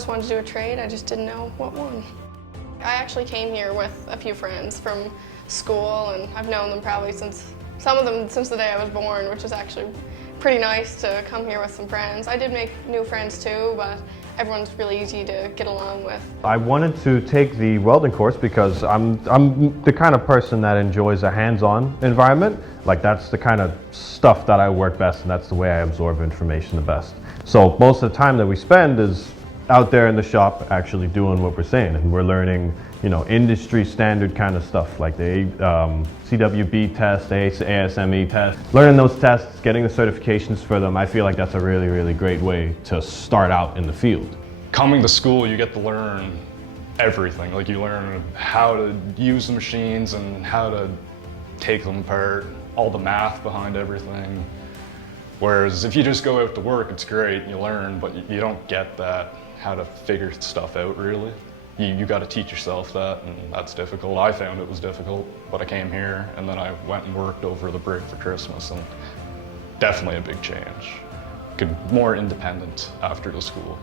always wanted to do a trade, I just didn't know what one. I actually came here with a few friends from school, and I've known them probably some of them since the day I was born, which is actually pretty nice to come here with some friends. I did make new friends too, but everyone's really easy to get along with. I wanted to take the welding course because I'm the kind of person that enjoys a hands-on environment. Like, that's the kind of stuff that I work best, and that's the way I absorb information the best. So most of the time that we spend is out there in the shop actually doing what we're saying, and we're learning, industry standard kind of stuff like the CWB test, ASME test. Learning those tests, getting the certifications for them, I feel like that's a really, really great way to start out in the field. Coming to school, you get to learn everything. Like, you learn how to use the machines and how to take them apart, all the math behind everything. Whereas if you just go out to work, it's great, you learn, but you don't get that, how to figure stuff out really. You got to teach yourself that, and that's difficult. I found it was difficult, but I came here and then I went and worked over the break for Christmas, and definitely a big change. More independent after the school.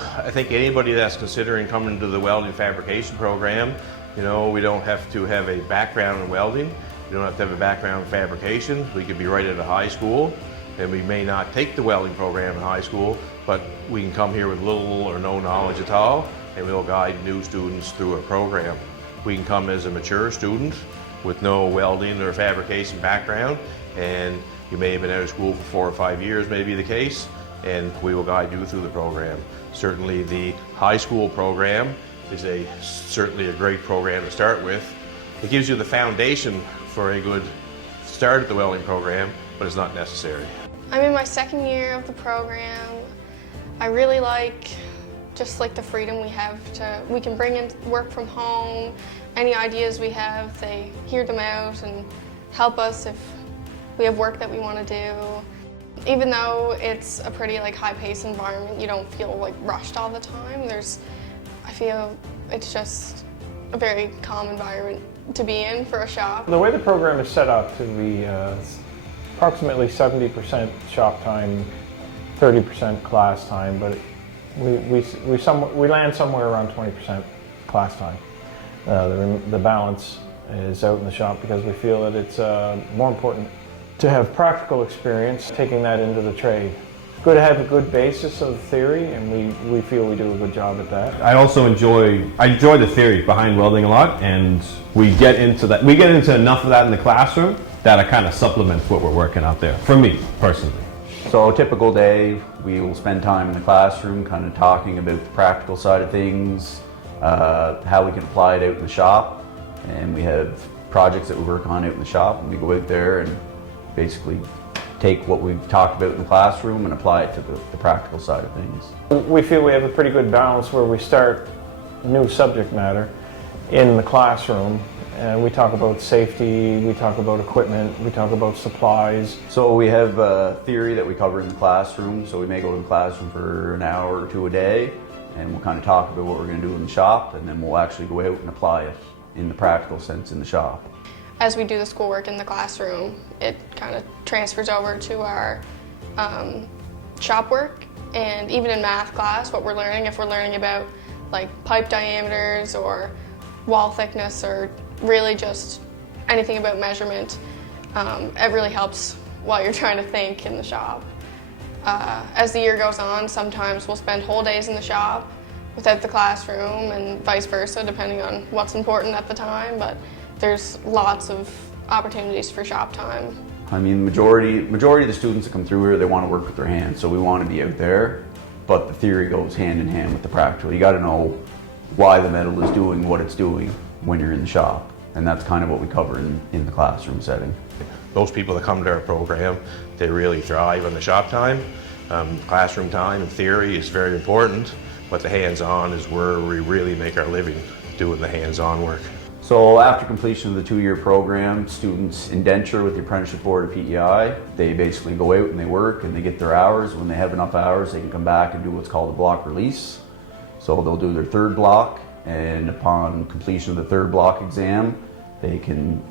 I think anybody that's considering coming to the welding fabrication program, we don't have to have a background in welding. We don't have to have a background in fabrication. We could be right at a high school, and we may not take the welding program in high school, but we can come here with little or no knowledge at all, and we'll guide new students through a program. We can come as a mature student with no welding or fabrication background, and you may have been out of school for 4 or 5 years, may be the case, and we will guide you through the program. Certainly the high school program is certainly a great program to start with. It gives you the foundation for a good start at the welding program, but it's not necessary. I'm in my second year of the program. I really like the freedom we have we can bring in work from home. Any ideas we have, they hear them out and help us if we have work that we want to do. Even though it's a pretty high-paced environment, you don't feel rushed all the time. I feel it's just a very calm environment to be in for a shop. The way the program is set up to be approximately 70% shop time, 30% class time, but we land somewhere around 20% class time. The balance is out in the shop because we feel that it's more important to have practical experience, taking that into the trade. It's good to have a good basis of theory, and we feel we do a good job at that. I also enjoy the theory behind welding a lot, and we get into that. We get into enough of that in the classroom that it kind of supplements what we're working out there, for me personally. So a typical day, we will spend time in the classroom kind of talking about the practical side of things, how we can apply it out in the shop, and we have projects that we work on out in the shop, and we go out there and basically take what we've talked about in the classroom and apply it to the practical side of things. We feel we have a pretty good balance where we start new subject matter in the classroom, and we talk about safety, we talk about equipment, we talk about supplies. So we have a theory that we cover in the classroom, so we may go to the classroom for an hour or two a day, and we'll kind of talk about what we're going to do in the shop, and then we'll actually go out and apply it in the practical sense in the shop. As we do the schoolwork in the classroom, it kind of transfers over to our shop work, and even in math class, what we're learning, if we're learning about pipe diameters or wall thickness or really just anything about measurement, it really helps while you're trying to think in the shop. As the year goes on, sometimes we'll spend whole days in the shop without the classroom, and vice versa, depending on what's important at the time, but there's lots of opportunities for shop time. I mean, majority of the students that come through here, they want to work with their hands, so we want to be out there, but the theory goes hand in hand with the practical. You got to know why the metal is doing what it's doing when you're in the shop, and that's kind of what we cover in the classroom setting. Those people that come to our program, they really thrive on the shop time. Classroom time and theory is very important, but the hands-on is where we really make our living, doing the hands-on work. So after completion of the 2-year program, students indenture with the Apprenticeship Board of PEI. They basically go out and they work and they get their hours. When they have enough hours, they can come back and do what's called a block release. So they'll do their 3rd block, and upon completion of the 3rd block exam, they can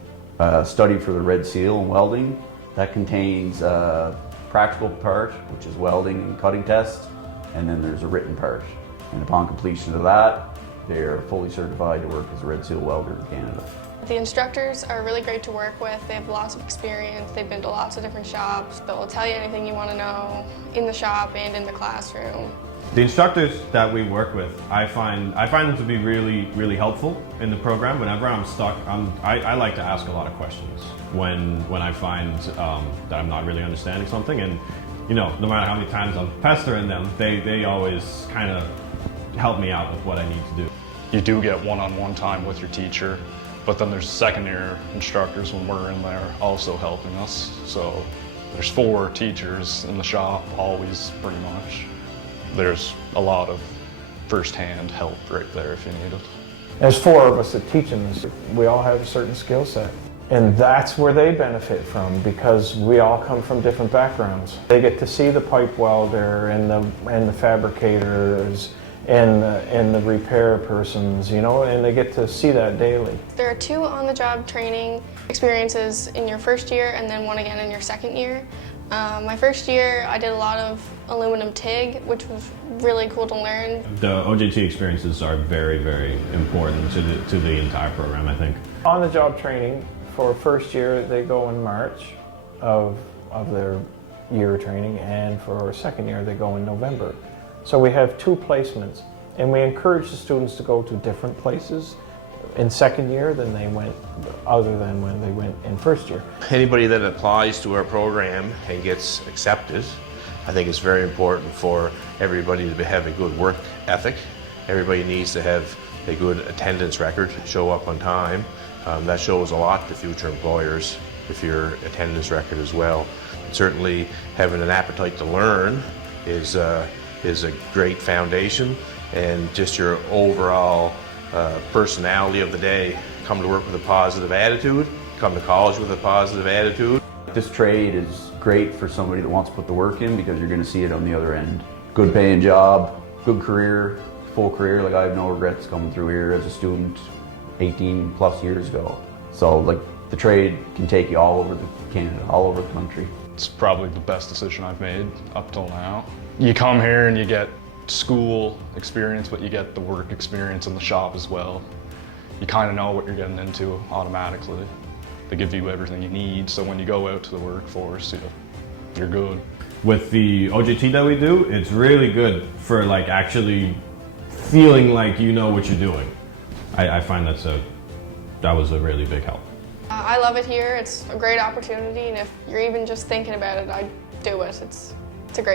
study for the Red Seal in welding. That contains a practical part, which is welding and cutting tests, and then there's a written part. And upon completion of that, they are fully certified to work as a Red Seal welder in Canada. The instructors are really great to work with. They have lots of experience. They've been to lots of different shops. They'll tell you anything you want to know in the shop and in the classroom. The instructors that we work with, I find them to be really helpful in the program. Whenever I'm stuck, I like to ask a lot of questions when I find that I'm not really understanding something. And you know, no matter how many times I'm pestering them, they always kind of help me out with what I need to do. You do get one-on-one time with your teacher, but then there's second-year instructors when we're in there also helping us. So there's 4 teachers in the shop, always pretty much. There's a lot of first-hand help right there if you need it. There's 4 of us that teach them this. We all have a certain skill set. And that's where they benefit from, because we all come from different backgrounds. They get to see the pipe welder and the fabricators and the repair persons, you know, and they get to see that daily. There are 2 on-the-job training experiences in your first year and then 1 again in your second year. My first year I did a lot of aluminum TIG, which was really cool to learn. The OJT experiences are very important to the entire program, I think. On-the-job training for first year, they go in March of their year of training, and for second year, they go in November. So we have 2 placements, and we encourage the students to go to different places in second year than they went, other than when they went in first year. Anybody that applies to our program and gets accepted, I think it's very important for everybody to have a good work ethic. Everybody needs to have a good attendance record, show up on time. That shows a lot to future employers if your attendance record as well. Certainly having an appetite to learn is a great foundation, and just your overall personality of the day. Come to work with a positive attitude, come to college with a positive attitude. This trade is great for somebody that wants to put the work in, because you're going to see it on the other end. Good paying job, good career, full career. Like, I have no regrets coming through here as a student 18 plus years ago. So like, the trade can take you all over Canada, all over the country. It's probably the best decision I've made up till now. You come here and you get school experience, but you get the work experience in the shop as well. You kind of know what you're getting into automatically. They give you everything you need, so when you go out to the workforce, you're good. With the OJT that we do, it's really good for like actually feeling like you know what you're doing. I find that was a really big help. I love it here. It's a great opportunity, and if you're even just thinking about it, I'd do it. It's a great